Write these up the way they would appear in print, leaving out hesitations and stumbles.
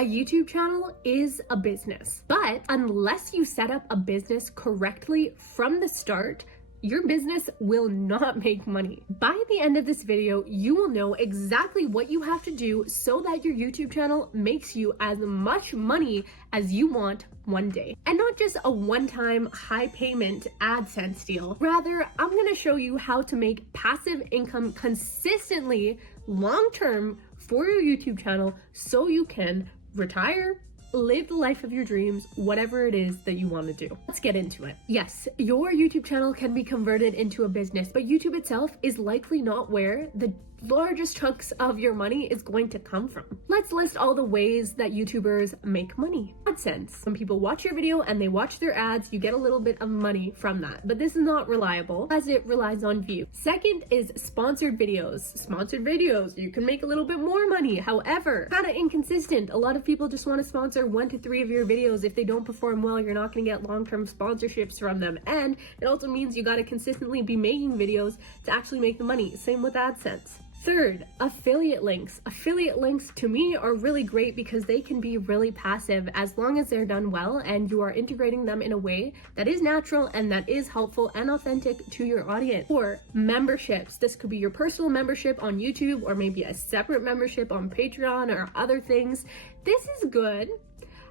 A YouTube channel is a business, but unless you set up a business correctly from the start, your business will not make money. By the end of this video, you will know exactly what you have to do so that your YouTube channel makes you as much money as you want one day. And not just a one-time high payment AdSense deal. Rather, I'm gonna show you how to make passive income consistently long-term for your YouTube channel so you can retire, live the life of your dreams, whatever it is that you want to do. Let's get into it. Yes, your YouTube channel can be converted into a business, but YouTube itself is likely not where the largest chunks of your money is going to come from. Let's list all the ways that YouTubers make money. AdSense. When people watch your video and they watch their ads, you get a little bit of money from that, but this is not reliable as it relies on view. Second is sponsored videos. Sponsored videos, you can make a little bit more money. However, kind of inconsistent. A lot of people just want to sponsor 1 to 3 of your videos. If they don't perform well, you're not going to get long-term sponsorships from them. And it also means you got to consistently be making videos to actually make the money. Same with AdSense. Third, affiliate links. Affiliate links to me are really great because they can be really passive as long as they're done well and you are integrating them in a way that is natural and that is helpful and authentic to your audience. Or memberships. This could be your personal membership on YouTube or maybe a separate membership on Patreon or other things. This is good.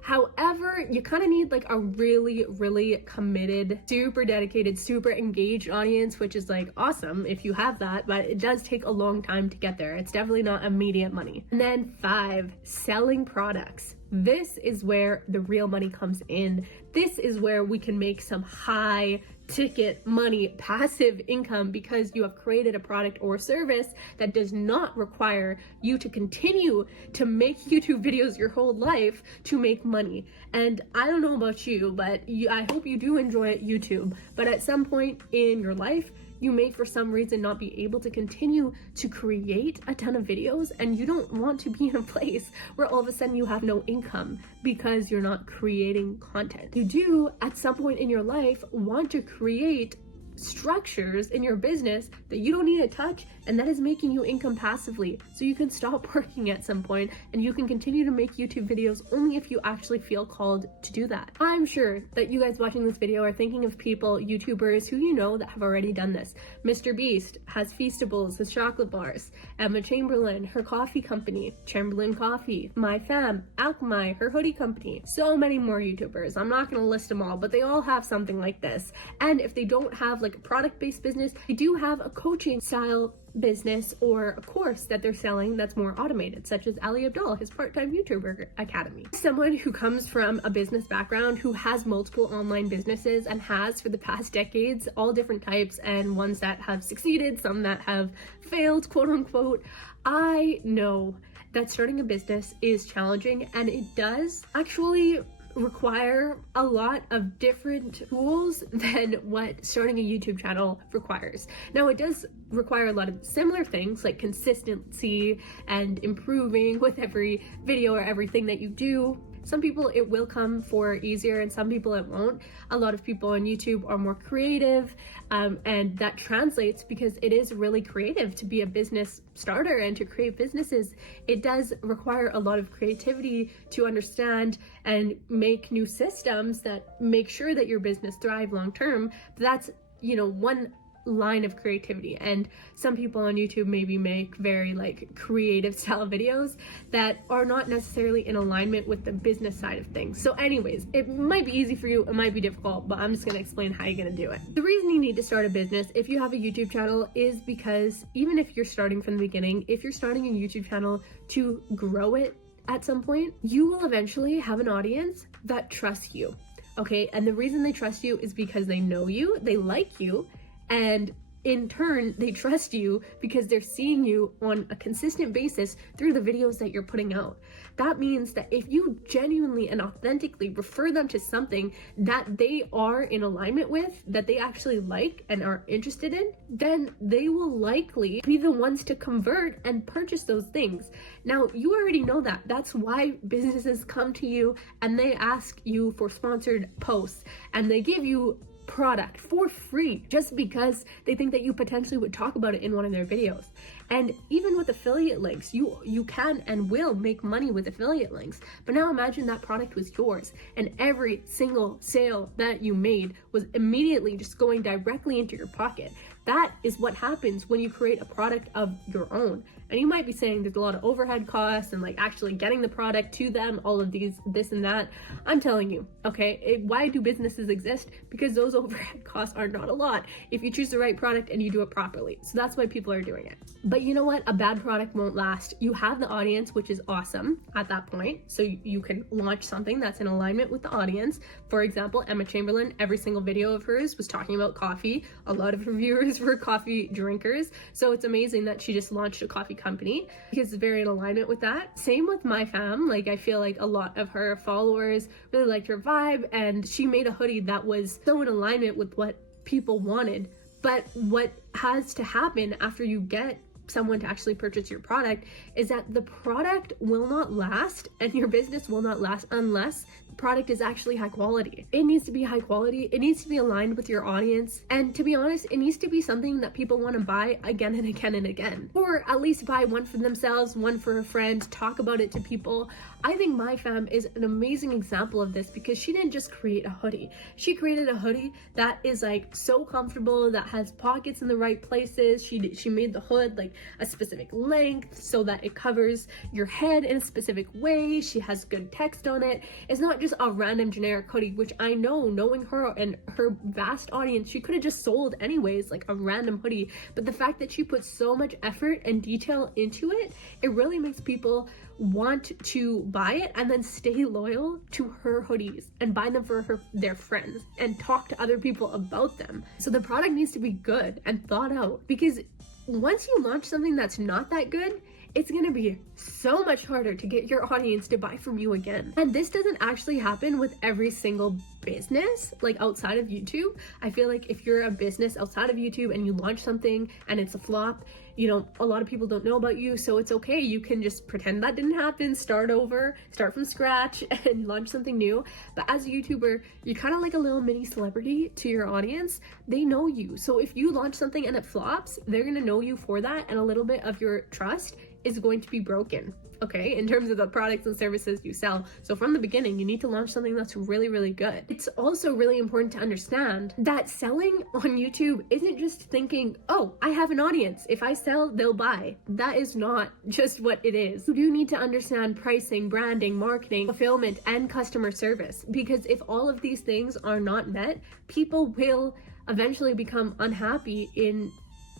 However, you kind of need like a really committed, super dedicated, super engaged audience, which is like awesome if you have that, but it does take a long time to get there. It's definitely not immediate money. And then 5, selling products. This is where the real money comes in. This is where we can make some high ticket money, passive income, because you have created a product or service that does not require you to continue to make YouTube videos your whole life to make money. And I don't know about you, but I hope you do enjoy YouTube. But at some point in your life, you may for some reason not be able to continue to create a ton of videos, and you don't want to be in a place where all of a sudden you have no income because you're not creating content. You do at some point in your life want to create structures in your business that you don't need to touch and that is making you income passively, so you can stop working at some point and you can continue to make YouTube videos only if you actually feel called to do that. I'm sure that you guys watching this video are thinking of people, YouTubers who you know that have already done this. Mr. Beast has Feastables, his chocolate bars. Emma Chamberlain, her coffee company, Chamberlain Coffee. My fam, Alchemy, her hoodie company. So many more YouTubers. I'm not gonna list them all, but they all have something like this. And if they don't have like a product-based business, they do have a coaching style business or a course that they're selling that's more automated, such as Ali Abdaal, his part-time YouTuber academy. Someone who comes from a business background, who has multiple online businesses and has for the past decades, all different types, and ones that have succeeded, some that have failed, quote unquote. I know that starting a business is challenging, and it does actually require a lot of different tools than what starting a YouTube channel requires. Now, it does require a lot of similar things like consistency and improving with every video or everything that you do. Some people it will come for easier and some people it won't. A lot of people on YouTube are more creative, and that translates because it is really creative to be a business starter and to create businesses. It does require a lot of creativity to understand and make new systems that make sure that your business thrive long term. That's, you know, one line of creativity, and some people on YouTube maybe make very like creative style videos that are not necessarily in alignment with the business side of things. So anyways, it might be easy for you, it might be difficult, but I'm just gonna explain how you're gonna do it. The reason you need to start a business if you have a YouTube channel is because even if you're starting from the beginning, if you're starting a YouTube channel to grow it at some point, you will eventually have an audience that trusts you, okay? And the reason they trust you is because they know you, they like you, and in turn, they trust you because they're seeing you on a consistent basis through the videos that you're putting out. That means that if you genuinely and authentically refer them to something that they are in alignment with, that they actually like and are interested in, then they will likely be the ones to convert and purchase those things. Now, you already know that. That's why businesses come to you and they ask you for sponsored posts and they give you product for free just because they think that you potentially would talk about it in one of their videos. And even with affiliate links, you can and will make money with affiliate links. But now imagine that product was yours and every single sale that you made was immediately just going directly into your pocket. That is what happens when you create a product of your own. And you might be saying there's a lot of overhead costs and like actually getting the product to them, all of these, this and that. I'm telling you, okay, why do businesses exist? Because those overhead costs are not a lot if you choose the right product and you do it properly. So that's why people are doing it. But you know what? A bad product won't last. You have the audience, which is awesome at that point. So you can launch something that's in alignment with the audience. For example, Emma Chamberlain, every single video of hers was talking about coffee. A lot of her viewers were coffee drinkers. So it's amazing that she just launched a coffee company because it's very in alignment with that. Same with my fam. Like, I feel like a lot of her followers really liked her vibe, and she made a hoodie that was so in alignment with what people wanted. But what has to happen after you get someone to actually purchase your product is that the product will not last and your business will not last unless the product is actually high quality. It needs to be high quality. It needs to be aligned with your audience. And to be honest, it needs to be something that people want to buy again and again and again. Or at least buy one for themselves, one for a friend, talk about it to people. I think my fam is an amazing example of this because she didn't just create a hoodie. She created a hoodie that is like so comfortable, that has pockets in the right places. She made the hood like a specific length so that it covers your head in a specific way. She has good text on it. It's not just a random generic hoodie, which I know, knowing her and her vast audience, she could have just sold anyways, like a random hoodie. But the fact that she put so much effort and detail into it, it really makes people want to buy it and then stay loyal to her hoodies and buy them for their friends and talk to other people about them. So the product needs to be good and thought out, because once you launch something that's not that good, it's gonna be so much harder to get your audience to buy from you again. And this doesn't actually happen with every single business, like outside of YouTube. I feel like if you're a business outside of YouTube and you launch something and it's a flop, you know, a lot of people don't know about you, so it's okay. You can just pretend that didn't happen, start over, start from scratch and launch something new. But as a YouTuber, you're kind of like a little mini celebrity to your audience. They know you. So if you launch something and it flops, they're gonna know you for that, and a little bit of your trust is going to be broken, okay, in terms of the products and services you sell. So from the beginning, you need to launch something that's really, really good. It's also really important to understand that selling on YouTube isn't just thinking, oh, I have an audience. If I sell, they'll buy. That is not just what it is. You do need to understand pricing, branding, marketing, fulfillment, and customer service, because if all of these things are not met, people will eventually become unhappy in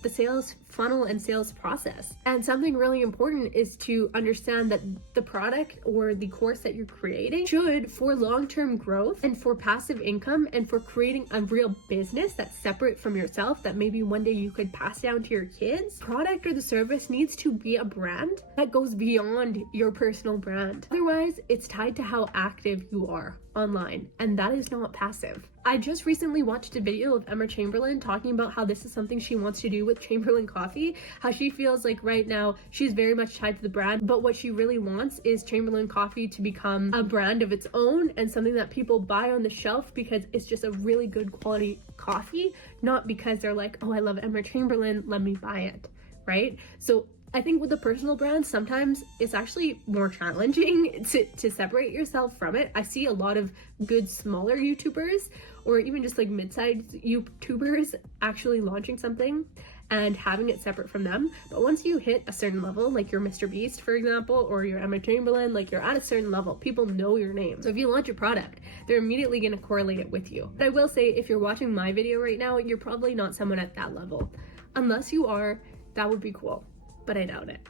the sales funnel and sales process. And something really important is to understand that the product or the course that you're creating should, for long-term growth and for passive income and for creating a real business that's separate from yourself, that maybe one day you could pass down to your kids, product or the service needs to be a brand that goes beyond your personal brand. Otherwise, it's tied to how active you are online, and that is not passive. I just recently watched a video of Emma Chamberlain talking about how this is something she wants to do with Chamberlain Coffee, how she feels like right now she's very much tied to the brand, but what she really wants is Chamberlain Coffee to become a brand of its own and something that people buy on the shelf because it's just a really good quality coffee, not because they're like, oh, I love Emma Chamberlain, let me buy it, right? So I think with a personal brand, sometimes it's actually more challenging to separate yourself from it. I see a lot of good smaller YouTubers or even just like mid-sized YouTubers actually launching something and having it separate from them. But once you hit a certain level, like you're Mr. Beast, for example, or you're Emma Chamberlain, like you're at a certain level, people know your name. So if you launch a product, they're immediately gonna correlate it with you. But I will say, if you're watching my video right now, you're probably not someone at that level. Unless you are, that would be cool, but I doubt it.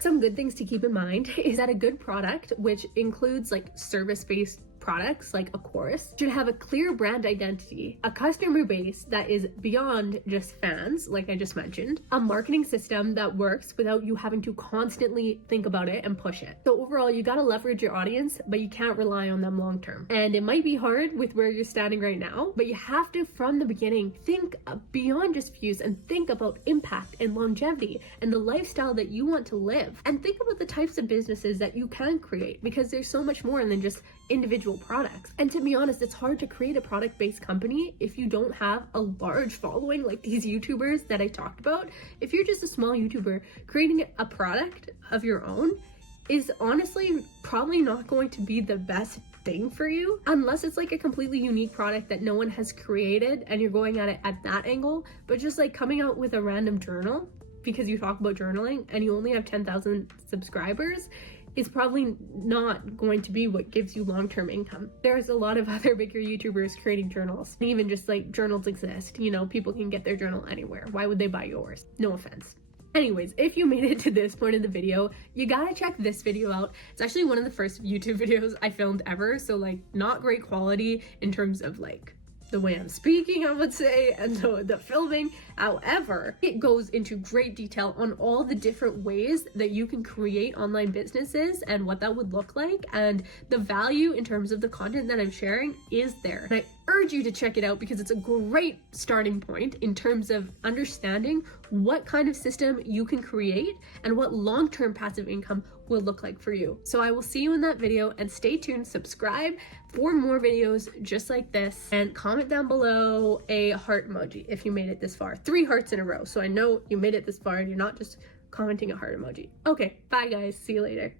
Some good things to keep in mind is that a good product, which includes like service-based products like a course, should have a clear brand identity, a customer base that is beyond just fans, like I just mentioned, a marketing system that works without you having to constantly think about it and push it. So overall, you gotta leverage your audience, but you can't rely on them long term. And it might be hard with where you're standing right now, but you have to, from the beginning, think beyond just views and think about impact and longevity and the lifestyle that you want to live. And think about the types of businesses that you can create, because there's so much more than just individual single products. And to be honest, it's hard to create a product-based company if you don't have a large following like these YouTubers that I talked about. If you're just a small YouTuber, creating a product of your own is honestly probably not going to be the best thing for you, unless it's like a completely unique product that no one has created and you're going at it at that angle. But just like coming out with a random journal because you talk about journaling and you only have 10,000 subscribers is probably not going to be what gives you long-term income. There's a lot of other bigger YouTubers creating journals. Even just like journals exist, you know, people can get their journal anywhere. Why would they buy yours? No offense. Anyways, if you made it to this point in the video, you gotta check this video out. It's actually one of the first YouTube videos I filmed ever, so like not great quality in terms of like the way I'm speaking, I would say, and the filming. However, it goes into great detail on all the different ways that you can create online businesses and what that would look like, and the value in terms of the content that I'm sharing is there. And I urge you to check it out because it's a great starting point in terms of understanding what kind of system you can create and what long-term passive income will look like for you. So I will see you in that video, and stay tuned, subscribe for more videos just like this, and comment down below a heart emoji if you made it this far. 3 hearts in a row, so I know you made it this far and you're not just commenting a heart emoji. Okay, bye guys, see you later.